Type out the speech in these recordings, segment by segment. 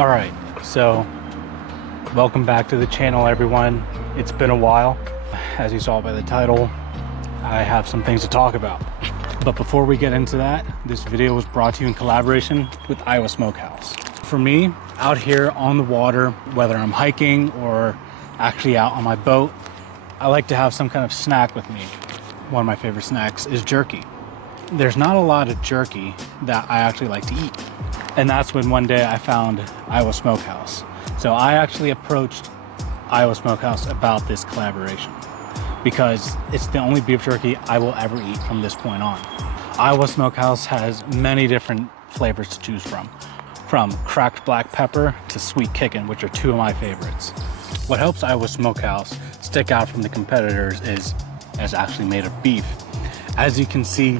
All right, so welcome back to the channel, everyone. It's been a while. As you saw by the title, I have some things to talk about. But before we get into that, this video was brought to you in collaboration with Iowa Smokehouse. For me, out here on the water, whether I'm hiking or actually out on my boat, I like to have some kind of snack with me. One of my favorite snacks is jerky. There's not a lot of jerky that I actually like to eat. And that's when one day I found Iowa Smokehouse. So I actually approached Iowa Smokehouse about this collaboration because it's the only beef jerky I will ever eat from this point on. Iowa Smokehouse has many different flavors to choose from cracked black pepper to sweet kickin', which are two of my favorites. What helps Iowa Smokehouse stick out from the competitors is it's actually made of beef. As you can see,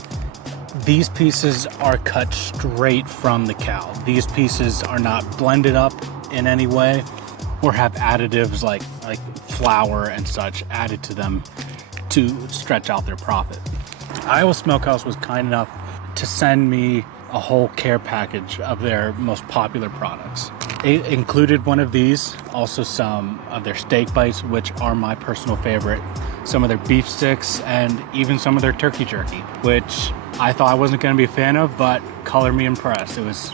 these pieces are cut straight from the cow. These pieces are not blended up in any way or have additives like flour and such added to them to stretch out their profit. Iowa Smokehouse was kind enough to send me a whole care package of their most popular products. It included one of these, also some of their steak bites, which are my personal favorite, some of their beef sticks, and even some of their turkey jerky, which I thought I wasn't going to be a fan of, but color me impressed. It was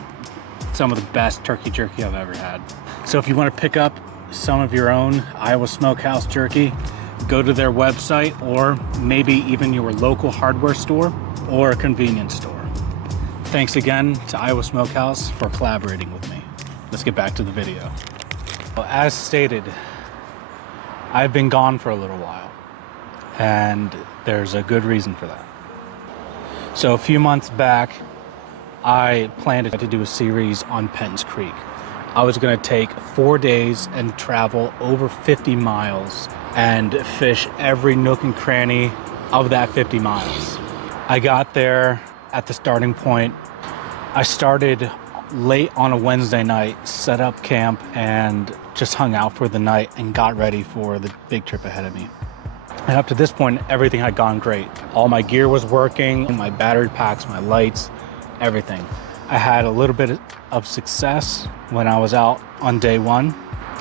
some of the best turkey jerky I've ever had. So if you want to pick up some of your own Iowa Smokehouse jerky, go to their website or maybe even your local hardware store or a convenience store. Thanks again to Iowa Smokehouse for collaborating with me. Let's get back to the video. Well, as stated, I've been gone for a little while, and there's a good reason for that. So a few months back, I planned to do a series on Penns Creek. I was gonna take 4 days and travel over 50 miles and fish every nook and cranny of that 50 miles. I got there at the starting point. I started late on a Wednesday night, set up camp, and just hung out for the night and got ready for the big trip ahead of me. And up to this point, everything had gone great. All my gear was working, my battery packs, my lights, everything. I had a little bit of success when I was out on day one.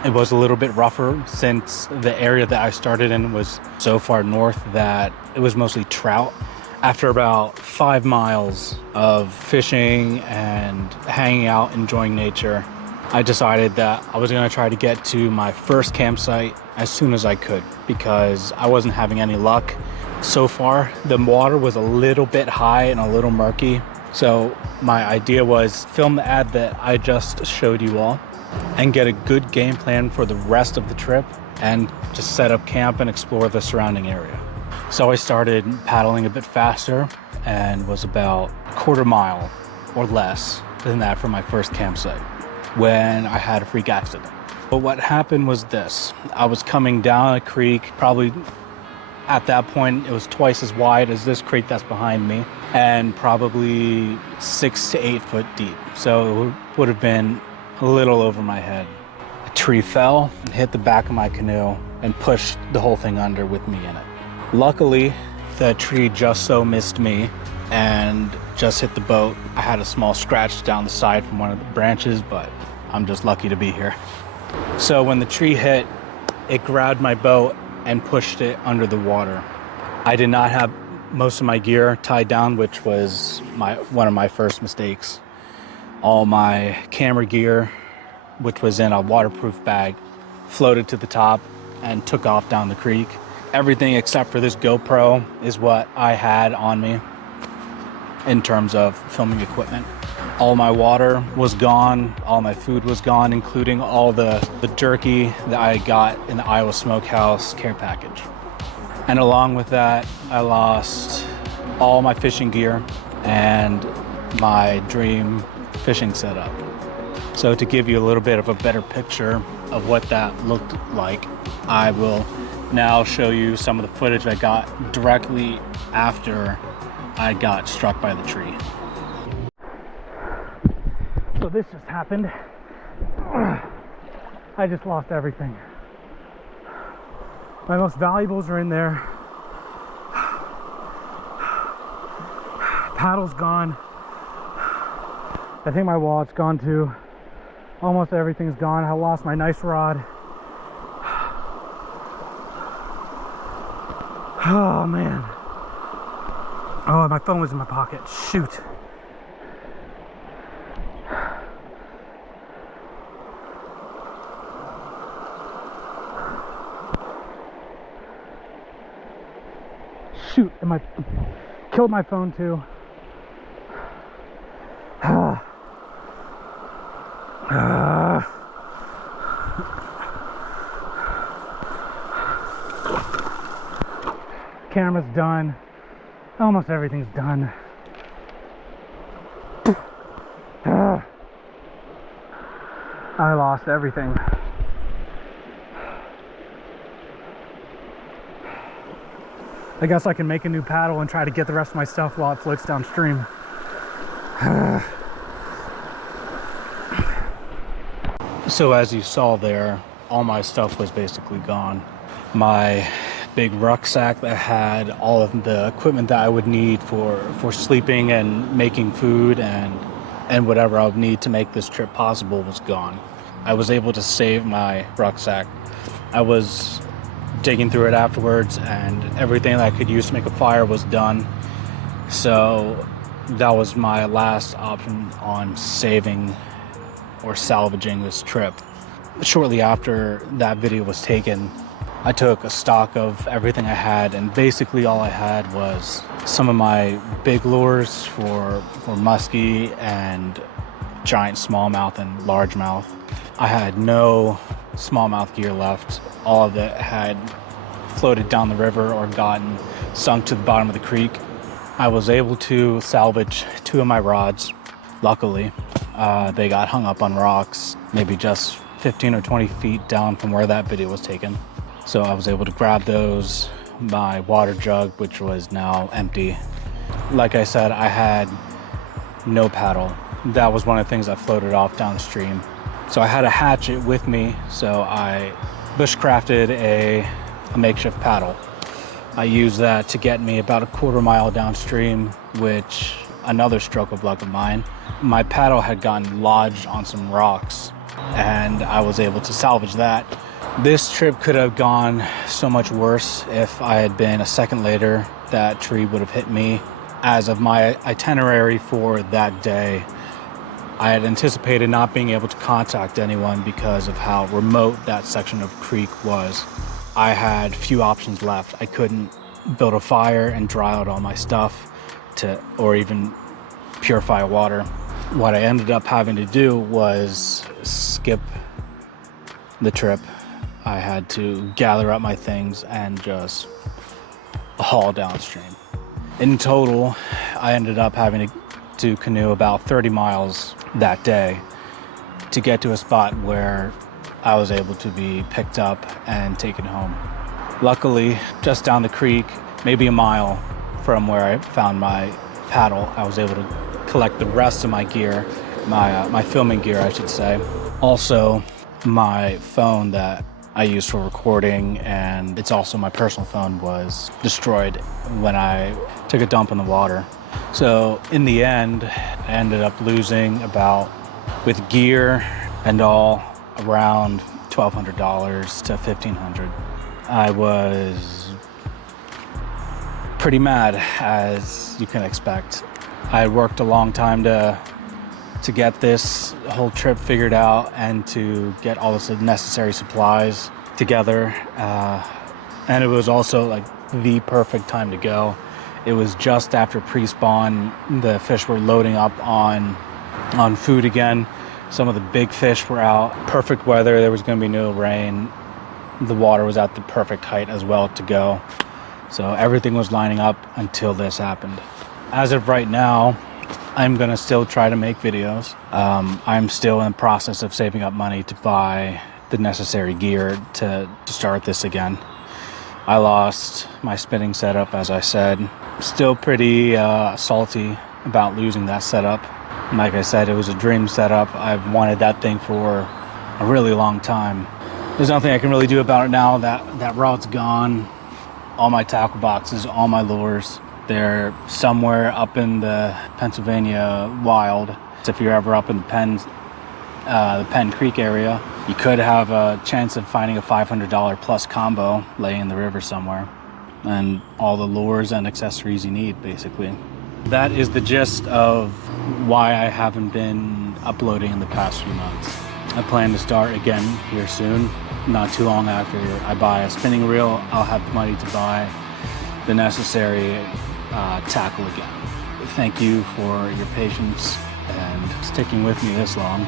It was a little bit rougher since the area that I started in was so far north that it was mostly trout. After about 5 miles of fishing and hanging out, enjoying nature, I decided that I was gonna try to get to my first campsite as soon as I could because I wasn't having any luck. So far, the water was a little bit high and a little murky. So my idea was film the ad that I just showed you all and get a good game plan for the rest of the trip and just set up camp and explore the surrounding area. So I started paddling a bit faster and was about a quarter mile or less than that from my first campsite when I had a freak accident. But what happened was this. I was coming down a creek, probably at that point it was twice as wide as this creek that's behind me and probably 6 to 8 foot deep. So it would have been a little over my head. A tree fell and hit the back of my canoe and pushed the whole thing under with me in it. Luckily, the tree just so missed me and just hit the boat. I had a small scratch down the side from one of the branches, but I'm just lucky to be here. So when the tree hit, it grabbed my boat and pushed it under the water. I did not have most of my gear tied down, which was one of my first mistakes. All my camera gear, which was in a waterproof bag, floated to the top and took off down the creek. Everything except for this GoPro is what I had on me in terms of filming equipment. All my water was gone, all my food was gone, including all the jerky that I got in the Iowa Smokehouse care package. And along with that, I lost all my fishing gear and my dream fishing setup. So to give you a little bit of a better picture of what that looked like, I will now show you some of the footage I got directly after I got struck by the tree. So this just happened. I just lost everything. My most valuables are in there. Paddle's gone. I think my wallet's gone too. Almost everything's gone. I lost my nice rod. Oh man. Oh, my phone was in my pocket. Shoot. Shoot, and I killed my phone too. Camera's done. Almost everything's done. I lost everything. I guess I can make a new paddle and try to get the rest of my stuff while it floats downstream. So as you saw there, all my stuff was basically gone. My big rucksack that had all of the equipment that I would need for sleeping and making food and whatever I would need to make this trip possible was gone. I was able to save my rucksack. I was digging through it afterwards, and everything that I could use to make a fire was done. So that was my last option on saving or salvaging this trip. Shortly after that video was taken, I took a stock of everything I had, and basically all I had was some of my big lures for muskie and giant smallmouth and largemouth. I had no smallmouth gear left. All of it had floated down the river or gotten sunk to the bottom of the creek. I was able to salvage 2 of my rods. Luckily, they got hung up on rocks, maybe just 15 or 20 feet down from where that video was taken. So I was able to grab those, my water jug, which was now empty. Like I said, I had no paddle. That was one of the things that floated off downstream. So I had a hatchet with me, so I bushcrafted a makeshift paddle. I used that to get me about a quarter mile downstream, which, another stroke of luck of mine, my paddle had gotten lodged on some rocks, and I was able to salvage that. This trip could have gone so much worse if I had been a second later. That tree would have hit me. As of my itinerary for that day, I had anticipated not being able to contact anyone because of how remote that section of creek was. I had few options left. I couldn't build a fire and dry out all my stuff or even purify water. What I ended up having to do was skip the trip. I had to gather up my things and just haul downstream. In total, I ended up having to canoe about 30 miles that day to get to a spot where I was able to be picked up and taken home. Luckily, just down the creek, maybe a mile from where I found my paddle, I was able to collect the rest of my gear, my filming gear, I should say. Also, my phone that I use for recording, and it's also my personal phone, was destroyed when I took a dump in the water. So in the end, I ended up losing about, with gear and all, around $1,200 to $1,500. I was pretty mad, as you can expect. I had worked a long time to get this whole trip figured out and to get all the necessary supplies together, and it was also like the perfect time to go. It was just after pre-spawn. The fish were loading up on food again. Some of the big fish were out. Perfect weather. There was going to be no rain. The water was at the perfect height as well to go. So everything was lining up until this happened. As of right now, I'm going to still try to make videos. I'm still in the process of saving up money to buy the necessary gear to start this again. I lost my spinning setup, as I said. Still pretty salty about losing that setup. Like I said, it was a dream setup. I've wanted that thing for a really long time. There's nothing I can really do about it now. That rod's gone. All my tackle boxes, all my lures, they're somewhere up in the Pennsylvania wild. If you're ever up in the Penns the Penn Creek area, you could have a chance of finding a $500 plus combo laying in the river somewhere, and all the lures and accessories you need, basically. That is the gist of why I haven't been uploading in the past few months. I plan to start again here soon. Not too long after I buy a spinning reel, I'll have money to buy the necessary tackle again. Thank you for your patience and sticking with me this long.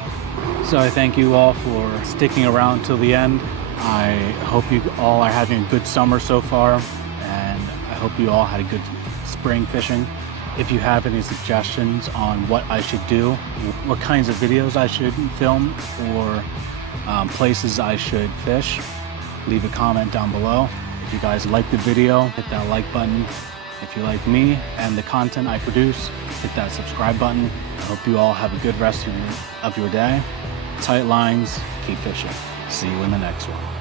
So I thank you all for sticking around till the end. I hope you all are having a good summer so far, and I hope you all had a good spring fishing. If you have any suggestions on what I should do, what kinds of videos I should film, or places I should fish, leave a comment down below. If you guys like the video, hit that like button. If you like me and the content I produce, hit that subscribe button. I hope you all have a good rest of your day. Tight lines, keep fishing. See you in the next one.